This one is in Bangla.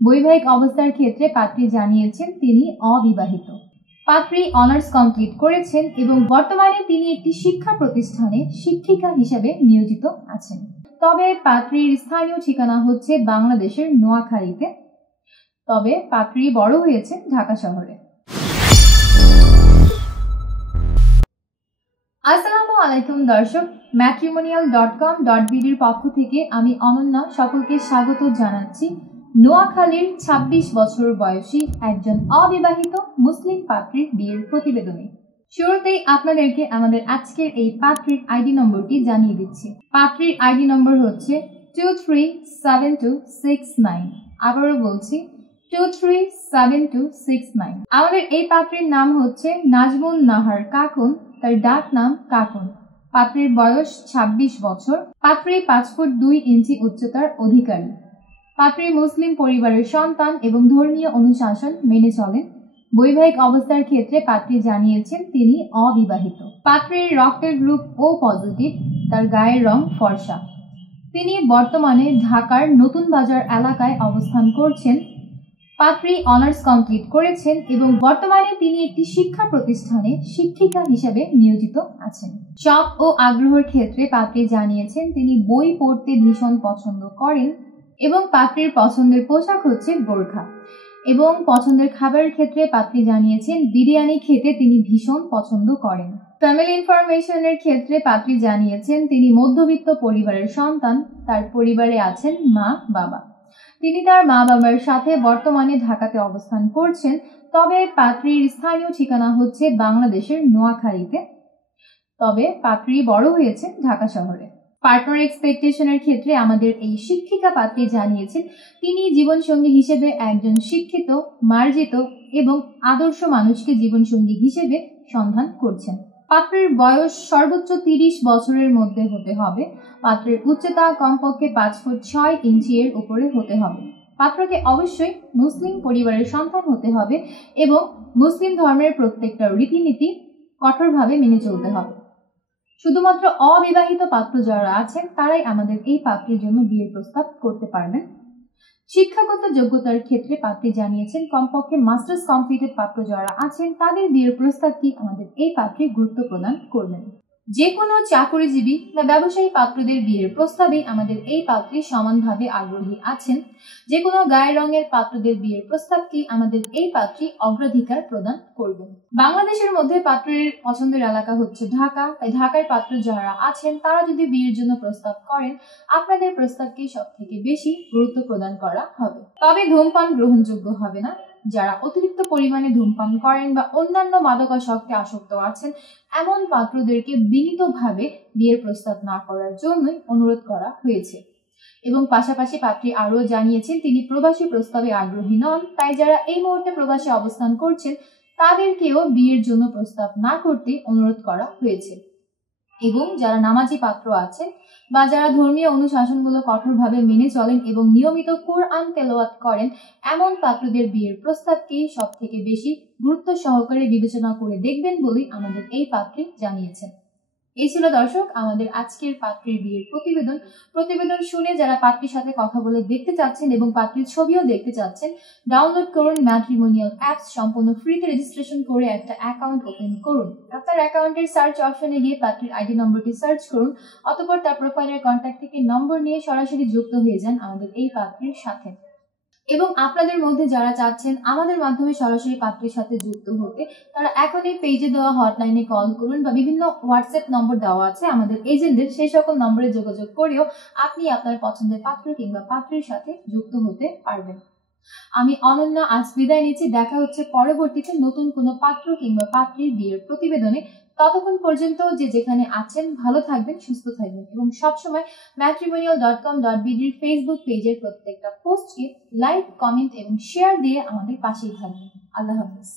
বৈবাহিক অবস্থার ক্ষেত্রে পাত্রী জানিয়েছেন তিনি অবিবাহিত। পাত্রী অনার্স কমপ্লিট করেছেন এবং বর্তমানে তিনি একটি শিক্ষা প্রতিষ্ঠানে শিক্ষিকা হিসেবে নিয়োজিত আছেন। তবে পাত্রীর স্থানীয় ঠিকানা হচ্ছে বাংলাদেশের নোয়াখালীতে। তবে পাত্রী বড় হয়েছে ঢাকা শহরে। আসসালামু আলাইকুম দর্শক, matrimonial.com.bd এর পক্ষ থেকে আমি অনন্যা সকলকে স্বাগত জানাচ্ছি নোয়াখালীর ২৬ বছর বয়সী একজন অবিবাহিত মুসলিম পাত্রীর বিয়ের প্রতিবেদনে। শুরুতেই আপনাদেরকে আমাদের আজকের এই পাত্রীর আইডি নম্বরটি জানিয়ে দিচ্ছি। পাত্রীর আইডি নম্বর হচ্ছে 237269। আবারও বলছি 237269। আমাদের এই পাত্রীর নাম হচ্ছে নাজমুন নাহার কাকুন, তার ডাক নাম কাকুন। পাত্রীর বয়স ২৬ বছর। পাত্রী ৫ ফুট ২ ইঞ্চি উচ্চতার অধিকারী। পাত্রী মুসলিম পরিবারের সন্তান এবং ধর্মীয় অনুশাসন মেনে চলেন। বৈবাহিক অবস্থার ক্ষেত্রে পাত্রী জানিয়েছেন তিনি অবিবাহিত। পাত্রীর রক্তের গ্রুপ ও পজিটিভ, তার গায়ের রং ফর্সা। তিনি বর্তমানে ঢাকার নতুন বাজার এলাকায় অবস্থান করছেন। পাত্রী অনার্স কমপ্লিট করেছেন এবং বর্তমানে তিনি একটি শিক্ষা প্রতিষ্ঠানে শিক্ষিকা হিসেবে নিয়োজিত আছেন। শখ ও আগ্রহের ক্ষেত্রে পাত্রী জানিয়েছেন তিনি বই পড়তে ভীষণ পছন্দ করেন এবং পাত্রীর পছন্দের পোশাক হচ্ছে বোরখা। এবং পছন্দের খাবারের ক্ষেত্রে পাত্রী জানিয়েছেন বিরিয়ানি খেতে তিনি ভীষণ পছন্দ করেন। ফ্যামিলি ইনফরমেশনের ক্ষেত্রে পাত্রী জানিয়েছেন তিনি মধ্যবিত্ত পরিবারের সন্তান। তার পরিবারে আছেন মা বাবা। তিনি তার মা বাবার সাথে বর্তমানে ঢাকাতে অবস্থান করছেন। তবে পাত্রীর স্থানীয় ঠিকানা হচ্ছে বাংলাদেশের নোয়াখালীতে। তবে পাত্রী বড় হয়েছে ঢাকা শহরে। পার্টনার এক্সপেকটেশনের ক্ষেত্রে আমাদের এই শিক্ষিকা পাত্রী জানিয়েছেন তিনি জীবনসঙ্গী হিসেবে একজন শিক্ষিত, মার্জিত এবং আদর্শ মানুষকে জীবনসঙ্গী হিসেবে সন্ধান করছেন। পাত্রের বয়স সর্বোচ্চ ৩০ বছরের মধ্যে হতে হবে। পাত্রের উচ্চতা কমপক্ষে ৫ ফুট ৬ ইঞ্চি এর উপরে হতে হবে। পাত্রকে অবশ্যই মুসলিম পরিবারের সন্তান হতে হবে এবং মুসলিম ধর্মের প্রত্যেকটা রীতিনীতি কঠোরভাবে মেনে চলতে হবে। শুধুমাত্র অবিবাহিত পাত্র যারা আছেন তারাই আমাদের এই পাত্রীর জন্য বিয়ের প্রস্তাব করতে পারবেন। শিক্ষাগত যোগ্যতার ক্ষেত্রে পাত্রী জানিয়েছেন কমপক্ষে মাস্টার্স কমপ্লিটেড পাত্র যারা আছেন তাদের বিয়ের প্রস্তাবটি আমাদের এই পাত্রী গুরুত্ব প্রদান করবেন। যে কোনো চাকরিজীবী বা ব্যবসায়ী পাত্রদের বিয়ের প্রস্তাবে আমাদের এই পাত্রী সমানভাবে আগ্রহী আছেন। যে কোনো গায়ের রঙের পাত্রদের বিয়ের প্রস্তাবটি আমাদের এই পাত্রী অগ্রাধিকার প্রদান করবেন। বাংলাদেশের মধ্যে পাত্রের পছন্দের এলাকা হচ্ছে ঢাকা, তাই ঢাকার পাত্র যারা আছেন তারা যদি বিয়ের জন্য প্রস্তাব করেন আপনাদের প্রস্তাবকে সব থেকে বেশি গুরুত্ব প্রদান করা হবে। তবে ধূমপান গ্রহণযোগ্য হবে না। যারা অতিরিক্ত পরিমাণে ধূমপান করেন বা অন্যান্য মাদকাসক্তে আসক্ত আছেন এমন পাত্রদেরকে বিনীতভাবে বিয়ের প্রস্তাব না করার জন্যই অনুরোধ করা হয়েছে। এবং পাশাপাশি পাত্রী আরও জানিয়েছেন তিনি প্রবাসী প্রস্তাবে আগ্রহী নন, তাই যারা এই মুহূর্তে প্রবাসে অবস্থান করছেন তাদেরকেও বিয়ের জন্য প্রস্তাব না করতে অনুরোধ করা হয়েছে। এবং যারা নামাজি পাত্র আছেন বা যারা ধর্মীয় অনুশাসনগুলো কঠোরভাবে মেনে চলেন এবং নিয়মিত কুরআন তেলাওয়াত করেন এমন পাত্রদের বিয়ের প্রস্তাবকে সব থেকে বেশি গুরুত্ব সহকারে বিবেচনা করে দেখবেন বলেই আমাদের এই পাত্রী জানিয়েছেন। এই ছিল দর্শক আমাদের আজকের পাত্রীর বিয়ের প্রতিবেদন শুনে যারা পাত্রীর সাথে কথা বলে দেখতে চাচ্ছেন এবং পাত্রীর ছবিও দেখতে চাচ্ছেন ডাউনলোড করুন ম্যাট্রিমোনিয়াল অ্যাপস। সম্পূর্ণ ফ্রিতে রেজিস্ট্রেশন করে একটা অ্যাকাউন্ট ওপেন করুন। আপনার অ্যাকাউন্টের সার্চ অপশনে গিয়ে পাত্রীর আইডি নম্বরটি সার্চ করুন। অতঃপর তার প্রোফাইলের কন্ট্যাক্ট থেকে নম্বর নিয়ে সরাসরি যুক্ত হয়ে যান আমাদের এই পাত্রীর সাথে। এবং আপনাদের মধ্যে যারা চাচ্ছেন আমাদের মাধ্যমে সরাসরি পাত্রীর সাথে যুক্ত হতে তারা এখনই পেজে দেওয়া হটলাইনে কল করুন বা বিভিন্ন হোয়াটসঅ্যাপ নম্বর দেওয়া আছে আমাদের এজেন্টদের, সেই সকল নম্বরে যোগাযোগ করেও আপনি আপনার পছন্দের পাত্র কিংবা পাত্রীর সাথে যুক্ত হতে পারবেন। আমি অনন্যা আজ বিদায় নিচ্ছি। দেখা হচ্ছে পরবর্তীতে নতুন কোনো পাত্র কিংবা পাত্রীর বিয়ের প্রতিবেদনে। ততক্ষণ পর্যন্ত যে যেখানে আছেন ভালো থাকবেন, সুস্থ থাকবেন এবং সবসময় matrimonial.com.bd এর ফেসবুক পেজের প্রত্যেকটা পোস্টকে লাইক, কমেন্ট এবং শেয়ার দিয়ে আমাদের পাশেই থাকবেন। আল্লাহ হাফেজ।